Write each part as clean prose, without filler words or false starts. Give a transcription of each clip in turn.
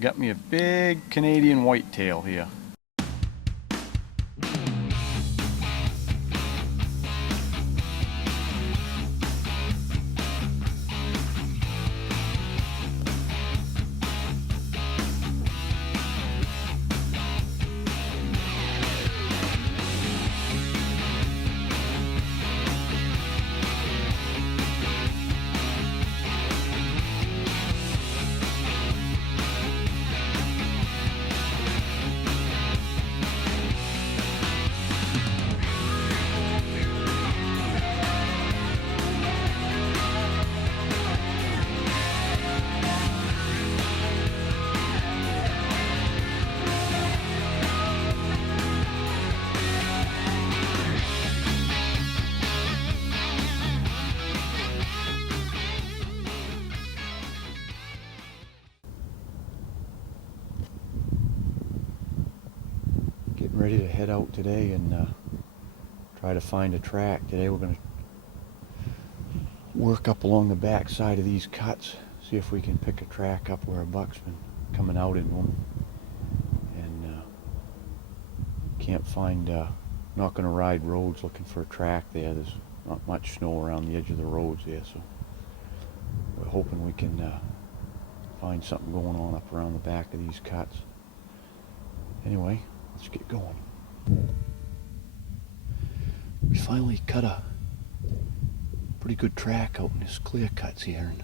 Got me a big Canadian whitetail here. Getting ready to head out today and try to find a track. Today we're going to work up along the back side of these cuts, see if we can pick a track up where a buck's been coming out in them. And can't find, not going to ride roads looking for a track there. There's not much snow around the edge of the roads there, so we're hoping we can find something going on up around the back of these cuts. Anyway, let's get going. We finally cut a pretty good track out in this clear cuts here, and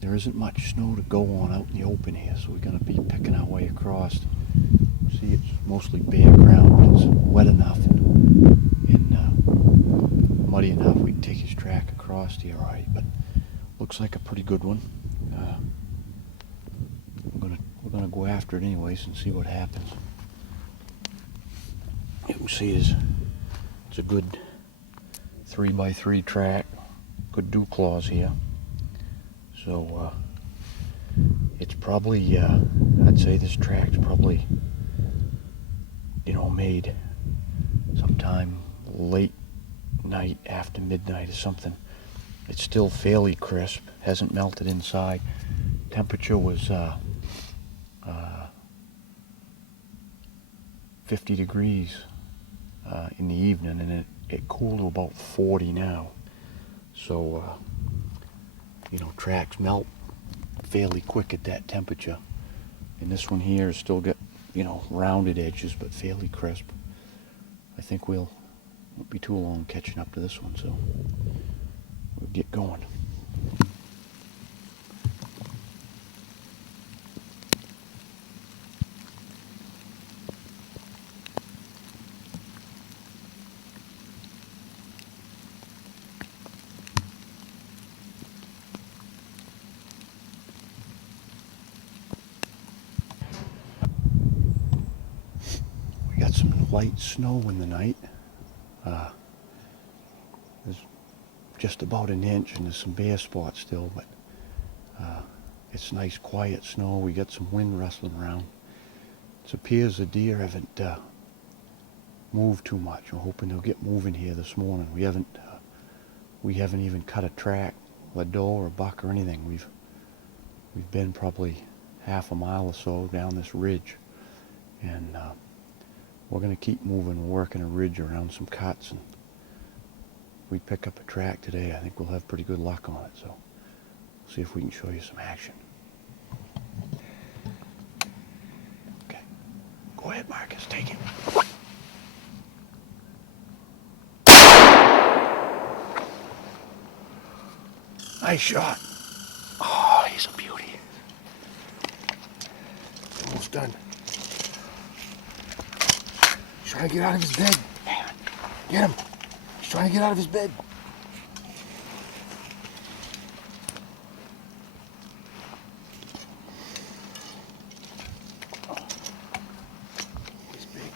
there isn't much snow to go on out in the open here, so we're going to be picking our way across. See, it's mostly bare ground, but it's wet enough and muddy enough we can take his track across here, alright. But looks like a pretty good one. We're gonna go after it anyways and see what happens. You can see it's a good 3x3 track, good dew claws here. So it's probably I'd say this track's probably, you know, made sometime late night after midnight or something. It's still fairly crisp, hasn't melted inside. Temperature was 50 degrees in the evening, and it cooled to about 40 now. So you know, tracks melt fairly quick at that temperature, and this one here has still got, you know, rounded edges but fairly crisp. I think won't be too long catching up to this one, so we'll get going. We got some light snow in the night. There's just about an inch, and there's some bare spots still, but it's nice quiet snow. We got some wind rustling around. It appears the deer haven't moved too much. I'm hoping they'll get moving here this morning. We haven't even cut a track, a doe or a buck or anything. We've been probably half a mile or so down this ridge, and we're going to keep moving. We're working a ridge around some cuts, and if we pick up a track today, I think we'll have pretty good luck on it. So we'll see if we can show you some action. Okay, go ahead, Marcus, take it. Nice shot. Oh, he's a beauty. Almost done. He's trying to get out of his bed. Man, get him. He's trying to get out of his bed. He's big.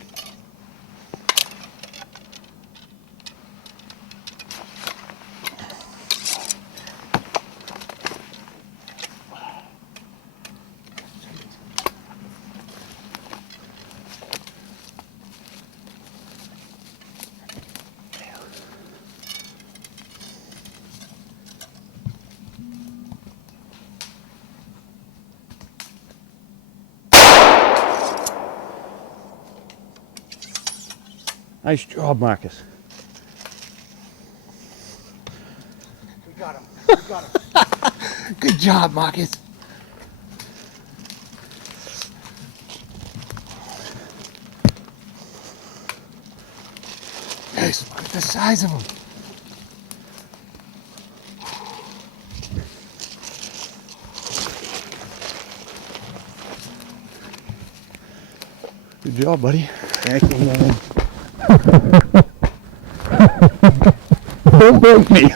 Nice job, Marcus. We got him. We got him. Good job, Marcus. Nice. Look at the size of him. Good job, buddy. Thank you, man. Don't break me.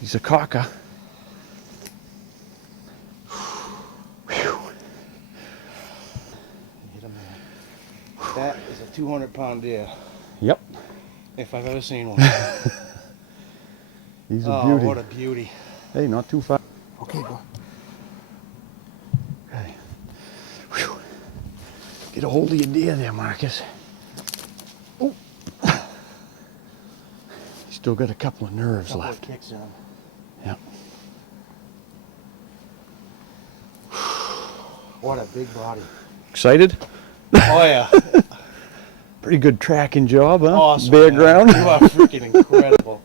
He's a cocker. Hit him, man. That is a 200-pound deer. Yep. If I've ever seen one. He's a Oh, beauty. what a beauty. Hey, not too far. Okay, go. Okay. Whew. Get a hold of your deer there, Marcus. Oh. Still got a couple of nerves Couple left. of kicks in him. Yep. What a big body. Excited? Oh, yeah. Pretty good tracking job, huh? Awesome. Bare man. ground. You are freaking incredible.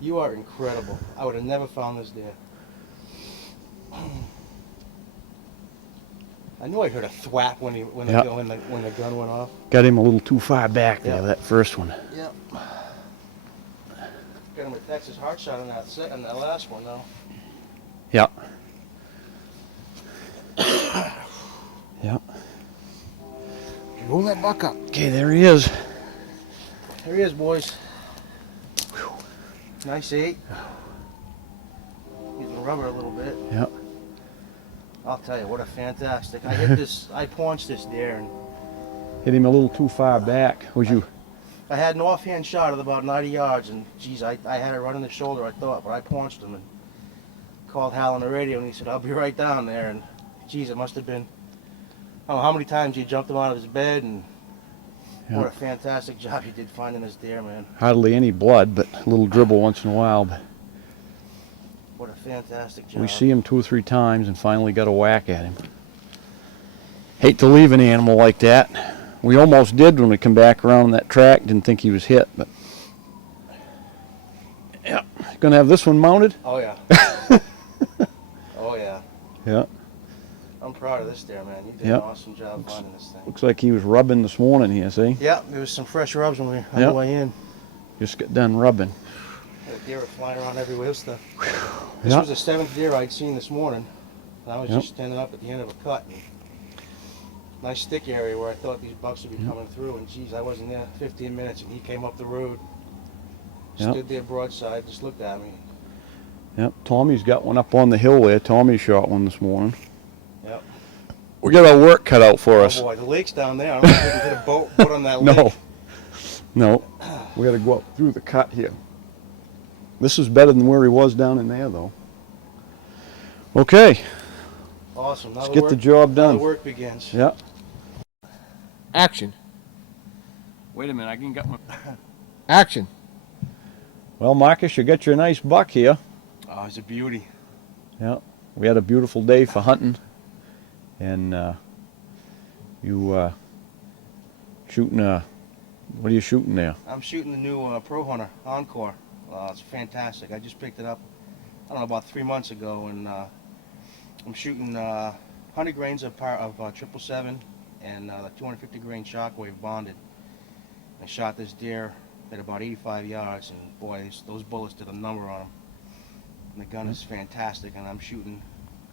You are incredible. I would have never found this deer. I knew I heard a thwap when Yep. the gun went off. Got him a little too far back there, Yep. that first one. Yep. Got him a Texas heart shot on that last one though. Yep. Yep. Roll that buck up. Okay, there he is. There he is, boys. Nice 8. He's the rubber a little bit. Yep. I'll tell you, what a fantastic. I hit this. I paunched this deer, and Hit him a little too far back. Was you? I had an offhand shot at about 90 yards, and geez, I had it right in the shoulder, I thought, but I paunched him and called Hal on the radio, and he said, I'll be right down there. And geez, it must have been, I don't know how many times you jumped him out of his bed, and what a fantastic job you did finding this deer, man. Hardly any blood, but a little dribble once in a while. But What a fantastic job. we see him 2 or 3 times and finally got a whack at him. Hate to leave an animal like that. We almost did when we come back around that track. Didn't think he was hit, but yeah, gonna have this one mounted. Oh yeah. Oh yeah. Yeah. I'm proud of this deer, man. You did Yep. an awesome job finding this thing. Looks like he was rubbing this morning here. See, Yeah, there was some fresh rubs when we were on Yep. the way in. just got done rubbing. The deer were flying around everywhere. This Yep. was the 7th deer I'd seen this morning. And I was Yep. just standing up at the end of a cut. And nice thick area where I thought these bucks would be coming through. And geez, I wasn't there 15 minutes, and he came up the road. Yep. Stood there broadside, just looked at me. Yep. Tommy's got one up on the hill there. Tommy shot one this morning. Yep. We got our work cut out for us. Oh boy, the lake's down there. I don't know if we can hit a boat on that lake. No. No. We got to go up through the cut here. This is better than where he was down in there, though. Okay. Awesome. Now Let's get the job now the done. work begins. Yeah. Action. Wait a minute. I can get my... Action. Well, Marcus, you got your nice buck here. Oh, he's a beauty. Yeah. We had a beautiful day for hunting. And you shooting what are you shooting there? I'm shooting the new Pro Hunter Encore. It's fantastic. I just picked it up, I don't know, about 3 months ago, and I'm shooting 100 grains of 777 and the 250 grain Shockwave bonded. I shot this deer at about 85 yards, and boy, those bullets did a number on him. And the gun is fantastic, and I'm shooting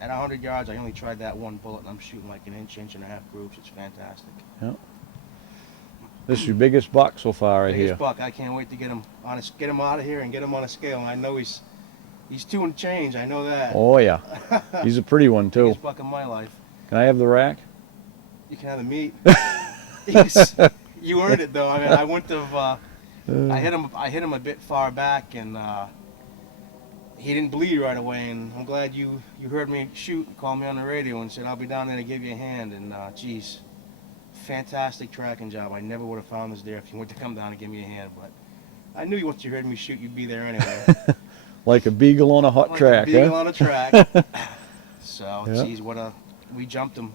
at 100 yards. I only tried that one bullet, and I'm shooting like an inch and a half groups. It's fantastic. Yeah. This is your biggest buck so far right Biggest here. buck. I can't wait to get him on get him out of here and get him on a scale. And I know he's 2 and change. I know that. Oh yeah. He's a pretty one too. Biggest buck in my life. Can I have the rack? You can have the meat. You earned it though. I mean, I wouldn't have. I hit him a bit far back, and he didn't bleed right away. And I'm glad you heard me shoot and called me on the radio and said I'll be down there to give you a hand. And geez, fantastic tracking job. I never would have found this deer if you were to come down and give me a hand, but I knew once you heard me shoot, you'd be there anyway. Like a beagle on a hot Like track, a beagle huh? on a track. So, Yeah. geez, we jumped him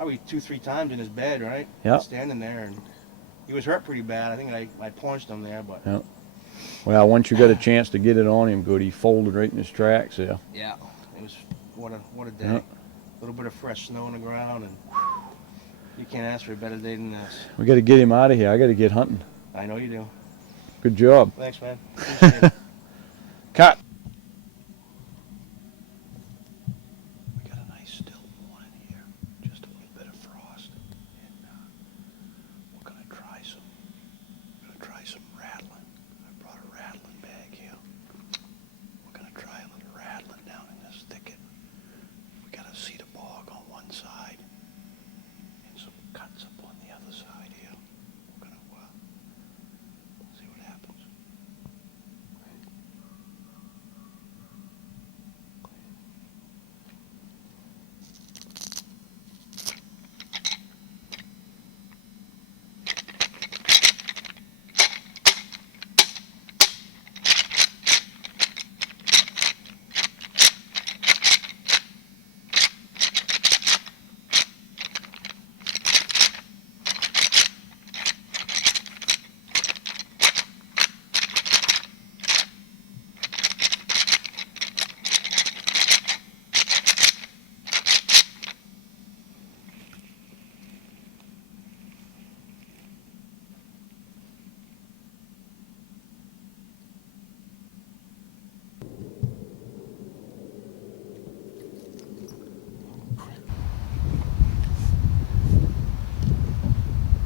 probably 2-3 times in his bed, right? Yep. Standing there, and he was hurt pretty bad. I think I punched him there, but Yep. Well, once you got a chance to get it on him good, he folded right in his tracks there. yeah, it was what a day. Yep. A little bit of fresh snow on the ground, and you can't ask for a better day than this. We got to get him out of here. I got to get hunting. I know you do. Good job. Thanks, man. Appreciate it. Cut. We got a nice still morning here. Just a little bit of frost, and we're gonna try some rattling. I brought a rattling bag here. We're gonna try a little rattling down in this thicket. We got a cedar bog on one side and some cuts up on the other side here. We're gonna see what happens.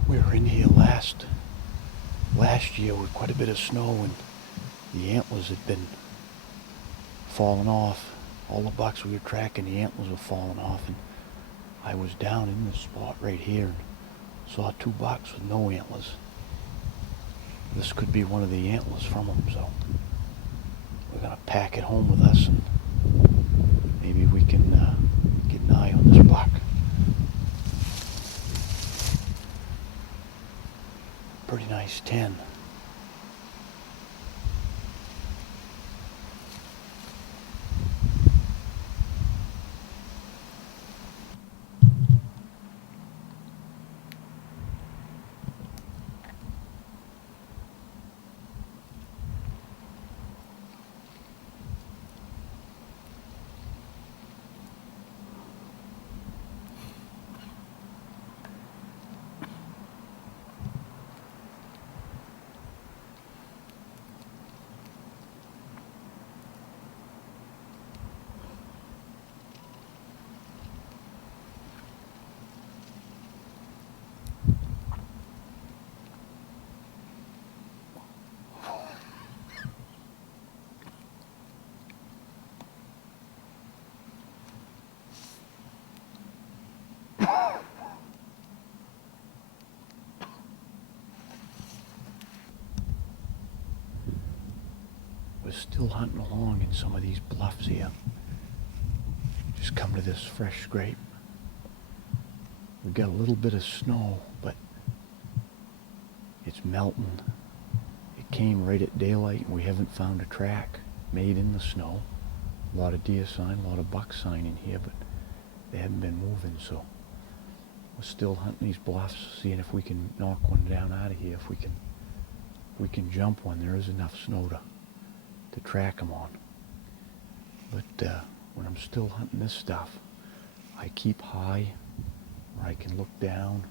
We were in here last year with quite a bit of snow, and the antlers had been falling off. All the bucks we were tracking, the antlers were falling off, and I was down in this spot right here and saw 2 bucks with no antlers. This could be one of the antlers from them, so we're gonna pack it home with us, and maybe we can get an eye on this buck. Pretty nice 10. We're still hunting along in some of these bluffs here. Just come to this fresh scrape. We got a little bit of snow, but it's melting. It came right at daylight, and we haven't found a track made in the snow. A lot of deer sign, a lot of buck sign in here, but they haven't been moving, so we're still hunting these bluffs, seeing if we can knock one down out of here. If we can jump one, there is enough snow to track them on. But when I'm still hunting this stuff, I keep high where I can look down.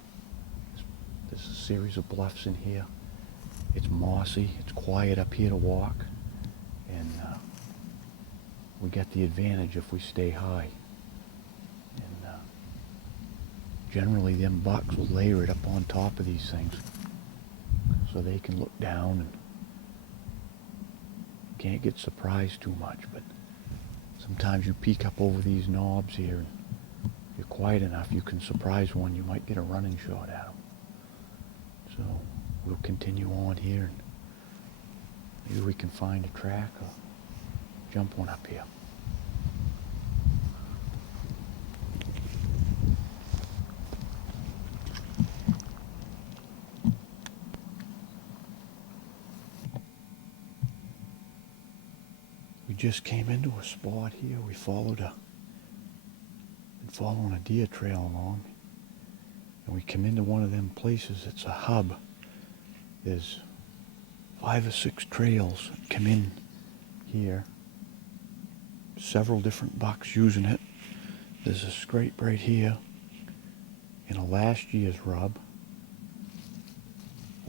There's a series of bluffs in here. It's mossy, it's quiet up here to walk, and we got the advantage if we stay high. And generally them bucks will lay right up on top of these things so they can look down and can't get surprised too much. But sometimes you peek up over these knobs here, and if you're quiet enough, you can surprise one. You might get a running shot at them. So we'll continue on here, and maybe we can find a track or jump one up here. We just came into a spot here. We following a deer trail along. and we come into one of them places. It's a hub. There's 5 or 6 trails that come in here. Several different bucks using it. There's a scrape right here in a last year's rub.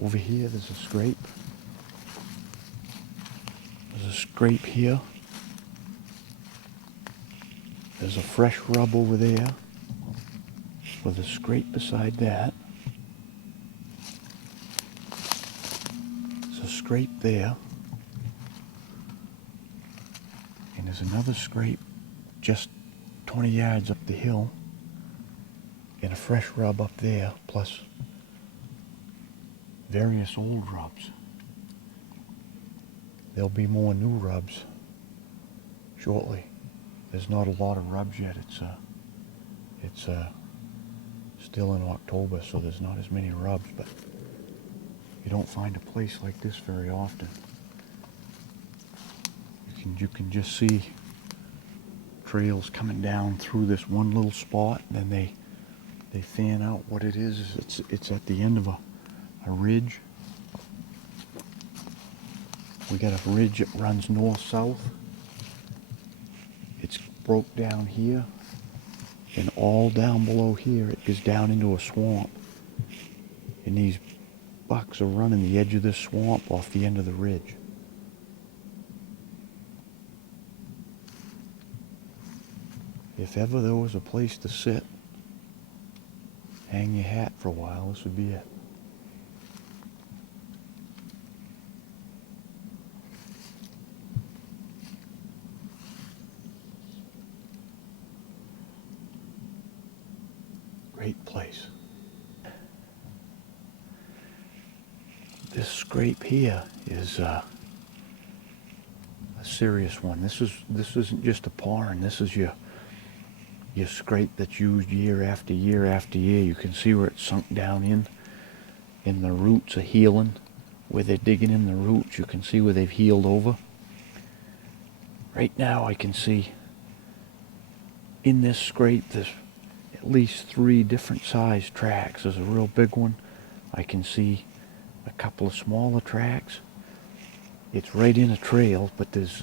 Over here there's a scrape. There's a scrape here. There's a fresh rub over there with a scrape beside that. There's a scrape there. And there's another scrape just 20 yards up the hill. And a fresh rub up there, plus various old rubs. There'll be more new rubs shortly. There's not a lot of rubs yet. It's still in October, so there's not as many rubs, but you don't find a place like this very often. You can just see trails coming down through this one little spot, and then they fan out. What it is it's at the end of a ridge. We got a ridge that runs north-south. It's broke down here, and all down below here it goes down into a swamp. And these bucks are running the edge of this swamp off the end of the ridge. If ever there was a place to sit, hang your hat for a while, this would be it. Great place. This scrape here is a serious one. This isn't just a parn. This is your scrape that's used year after year after year. You can see where it's sunk down in, and the roots are healing. Where they're digging in the roots, you can see where they've healed over. Right now I can see in this scrape there's at least 3 different size tracks. There's a real big one. I can see a couple of smaller tracks. It's right in a trail, but there's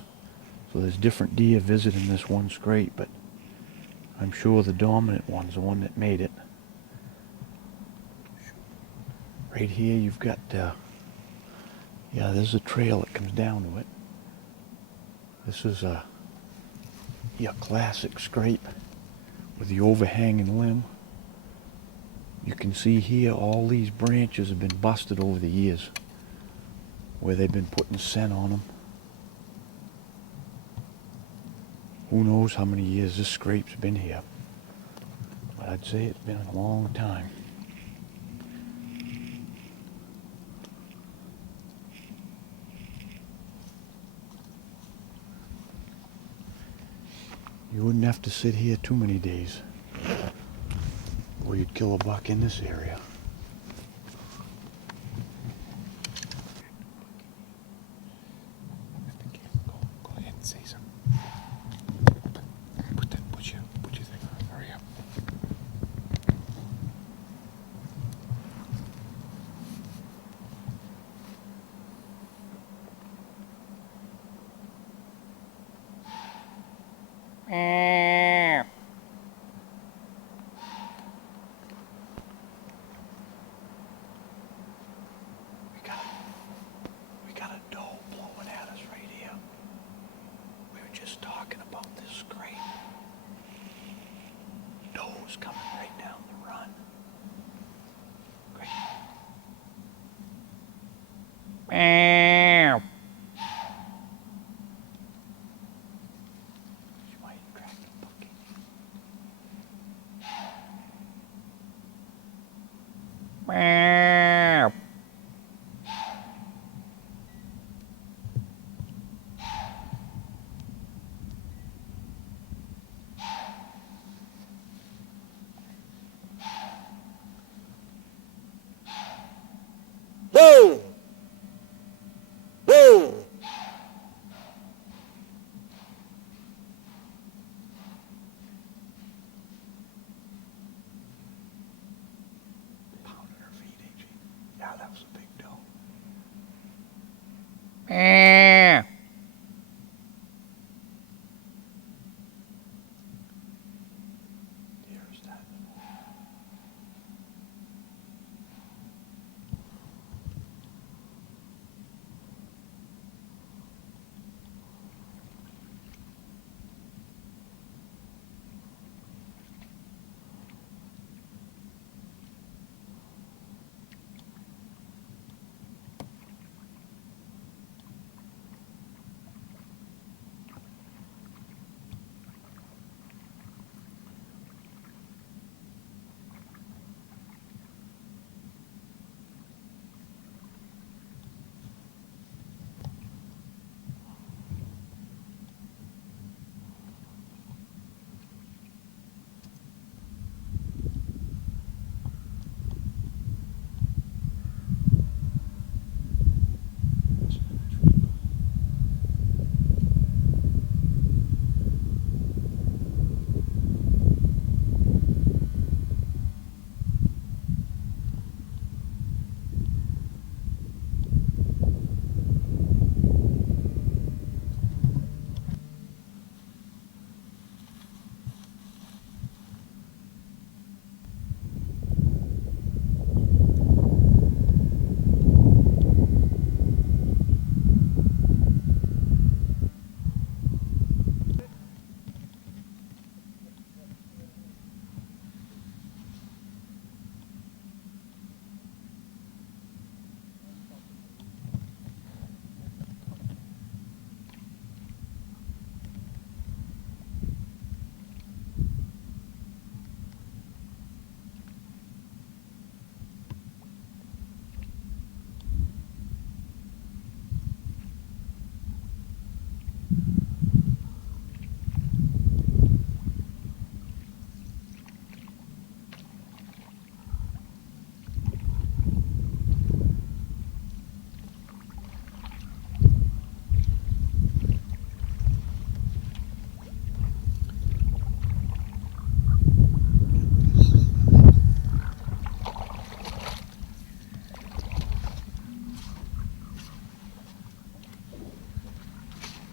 different deer visiting this one scrape, but I'm sure the dominant one's the one that made it. Right here you've got, there's a trail that comes down to it. This is your classic scrape with the overhanging limb. You can see here all these branches have been busted over the years where they've been putting scent on them. Who knows how many years this scrape's been here, but I'd say it's been a long time. You wouldn't have to sit here too many days or you'd kill a buck in this area. Go ahead and say something. Put your thing on. Hurry up. We got a doe blowing at us right here. We were just talking about this scrape. Doe's coming right down the run. Great. She might attract a buck. Boom! Yeah, that was a big doe. Deer is that.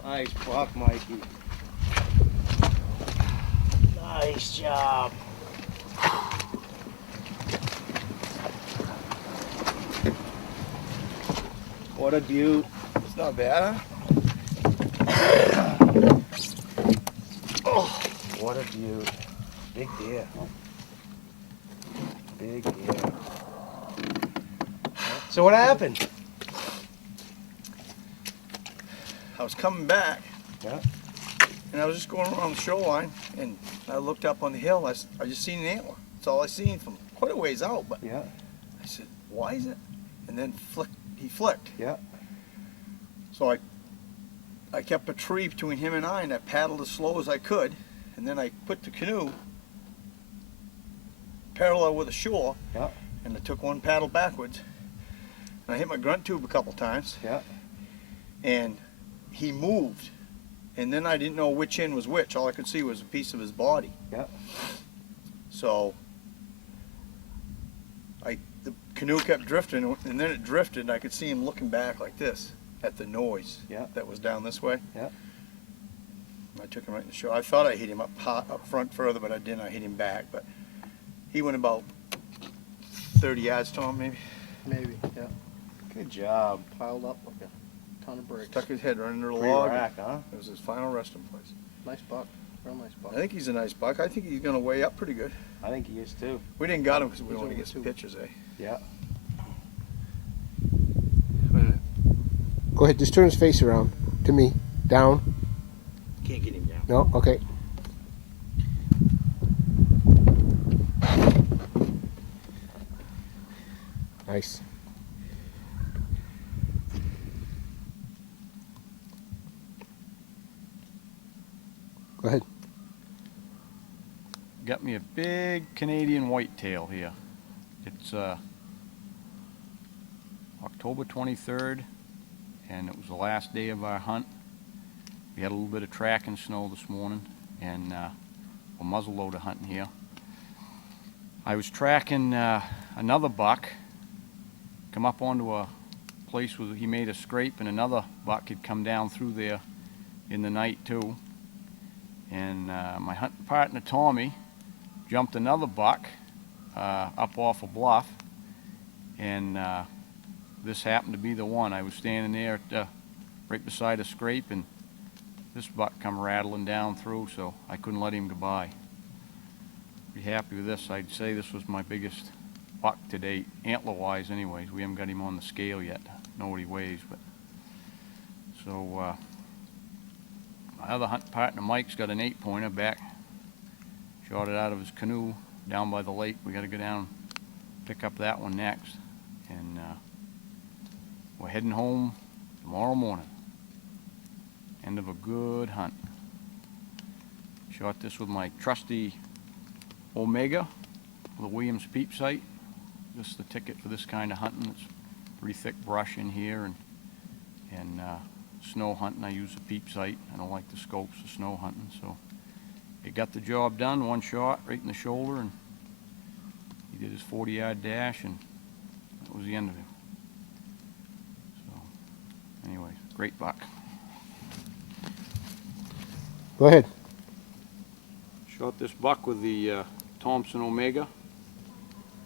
Nice buck, Mikey. Nice job. What a beaut. It's not bad, huh? Oh, what a beaut. Big deer. Big deer. So what happened? I was coming back, Yeah. and I was just going around the shoreline, and I looked up on the hill. I just seen an antler. That's all I seen from quite a ways out. But Yeah. I said, "Why is it?" And then he flicked. Yeah. So I kept a tree between him and I paddled as slow as I could, and then I put the canoe parallel with the shore, Yeah. and I took one paddle backwards, and I hit my grunt tube a couple times, Yeah. and he moved, and then I didn't know which end was which. All I could see was a piece of his body. Yeah. So the canoe kept drifting, and then it drifted, and I could see him looking back like this at the noise Yeah. that was down this way. Yeah. I took him right in the shore. I thought I hit him up front further, but I didn't. I hit him back, but he went about 30 yards to him, maybe. Maybe. Yeah. Good job. Piled up like a ton of bricks. Stuck his head right under the Free log. rack, huh? It was his final resting place. Nice buck. Real nice buck. I think he's a nice buck. I think he's going to weigh up pretty good. I think he is too. We didn't got him because we He's wanted to over get some 2. pictures, eh? Yeah. Go ahead, just turn his face around to me. Down. Can't get him down. No? Okay. Nice. Go ahead. Got me a big Canadian whitetail here. It's October 23rd, and it was the last day of our hunt. We had a little bit of tracking snow this morning, and we're muzzleloader hunting here. I was tracking another buck, come up onto a place where he made a scrape, and another buck had come down through there in the night too. And my hunting partner Tommy jumped another buck up off a bluff, and this happened to be the one. I was standing there at, right beside a scrape, and this buck come rattling down through, so I couldn't let him go by. Be happy with this. I'd say this was my biggest buck to date, antler wise anyways. We haven't got him on the scale yet, know what he weighs, but so my other hunting partner Mike's got an 8-pointer back, shot it out of his canoe down by the lake. We got to go down pick up that one next, and we're heading home tomorrow morning. End of a good hunt. Shot this with my trusty Omega with a Williams peep sight. Just the ticket for this kind of hunting. It's pretty thick brush in here, and snow hunting I use a peep sight. I don't like the scopes for snow hunting, so it got the job done. One shot right in the shoulder, and he did his 40-yard dash, and that was the end of him. So anyway, great buck. Go ahead. Shot this buck with the Thompson Omega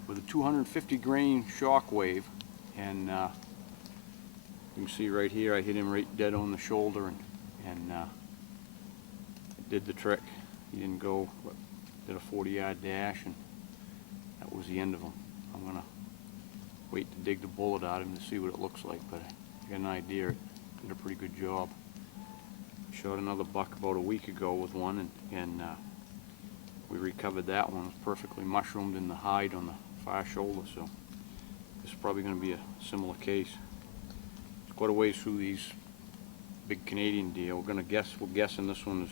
with a 250 grain shock wave, and you can see right here I hit him right dead on the shoulder, and it did the trick. He didn't go, but did a 40-yard dash, and that was the end of him. I'm gonna wait to dig the bullet out of him to see what it looks like, but I got an idea. It did a pretty good job. Shot another buck about a week ago with one, and we recovered that one. It was perfectly mushroomed in the hide on the far shoulder, so this is probably going to be a similar case. It's quite a ways through these big Canadian deer. We're guessing this one is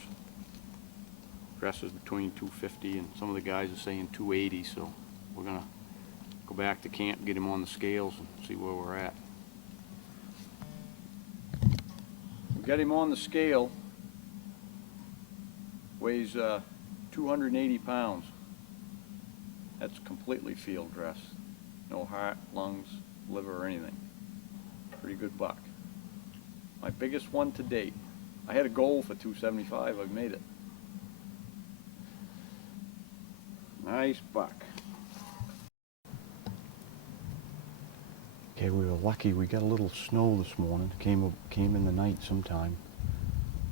dresses between 250, and some of the guys are saying 280, so we're going to go back to camp, get him on the scales, and see where we're at. We got him on the scale. Weighs 280 pounds. That's completely field dress. No heart, lungs, liver, or anything. Pretty good buck. My biggest one to date. I had a goal for 275. I've made it. Nice buck. Okay, we were lucky. We got a little snow this morning. Came in the night sometime,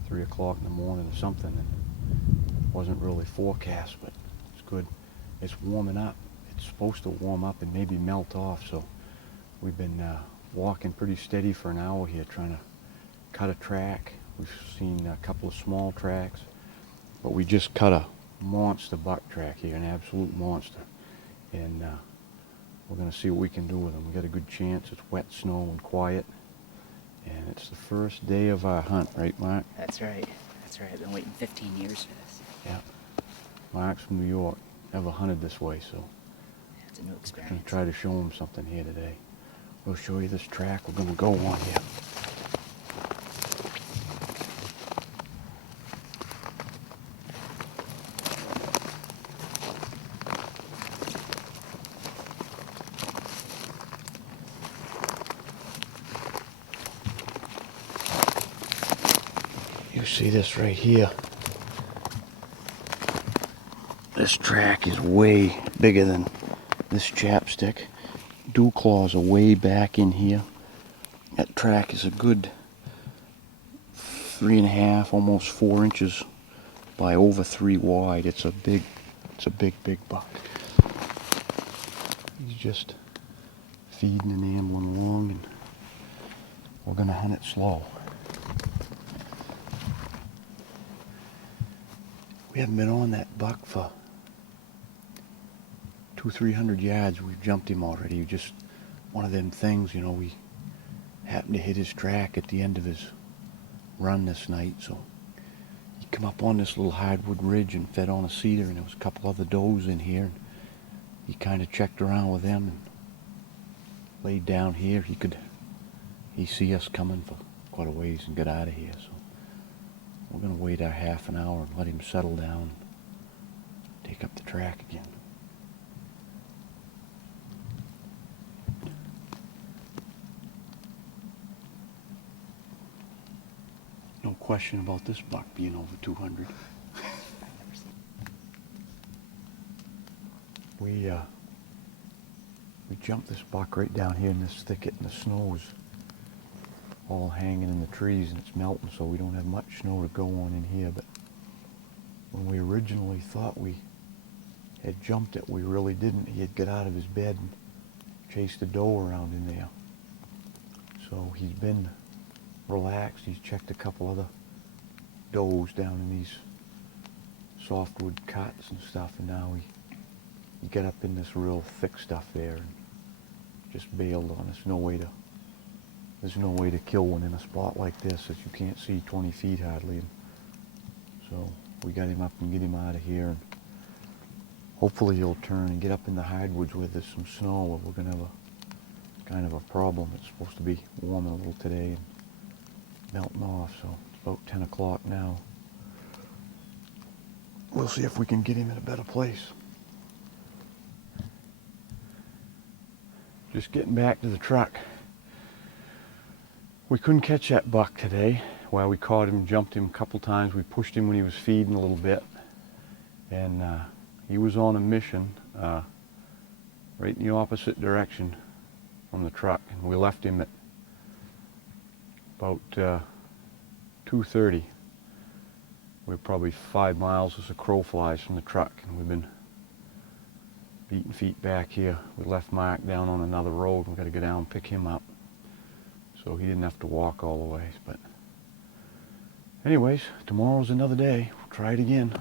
3 o'clock in the morning or something, and wasn't really forecast, but it's good. It's warming up. It's supposed to warm up and maybe melt off, so we've been walking pretty steady for an hour here, trying to cut a track. We've seen a couple of small tracks, but we just cut a monster buck track here, an absolute monster, and we're going to see what we can do with them. We got a good chance. It's wet snow and quiet, and it's the first day of our hunt, right, Mark? That's right. That's right. I've been waiting 15 years for this. Yeah. Mark's from New York. Never hunted this way, so Yeah, it's a new I'm going experience. to try to show him something here today. We'll show you this track we're going to go on here. You see this right here? This track is way bigger than this chapstick. Dew claws are way back in here. That track is a good 3.5, almost 4 inches by over 3 wide. It's a big buck. He's just feeding and ambling along, and we're gonna hunt it slow. We haven't been on that buck for 200-300 yards. We've jumped him already. Just one of them things, you know, we happened to hit his track at the end of his run this night, so he come up on this little hardwood ridge and fed on a cedar, and there was a couple other does in here, and he kind of checked around with them and laid down here. He see us coming for quite a ways and got out of here, so we're going to wait our half an hour and let him settle down and take up the track again. question about this buck being over 200. We jumped this buck right down here in this thicket, and the snow is all hanging in the trees and it's melting, so we don't have much snow to go on in here. But when we originally thought we had jumped it, we really didn't. He had got out of his bed and chased a doe around in there. So he's been relaxed. He's checked a couple other does down in these softwood cuts and stuff, and now he got up in this real thick stuff there and just bailed on us. There's no way to kill one in a spot like this that you can't see 20 feet hardly. And so we got him up and get him out of here, and hopefully he'll turn and get up in the hardwoods where there's some snow, or we're gonna have a kind of a problem. It's supposed to be warming a little today and melting off, so it's about 10 o'clock now. We'll see if we can get him in a better place. Just getting back to the truck. We couldn't catch that buck today. Well, we caught him, jumped him a couple times. We pushed him when he was feeding a little bit, and he was on a mission right in the opposite direction from the truck, and we left him at about 2:30. We're probably 5 miles as a crow flies from the truck, and we've been beating feet back here. We left Mark down on another road. We've got to go down and pick him up, so he didn't have to walk all the ways. But anyways, tomorrow's another day. We'll try it again.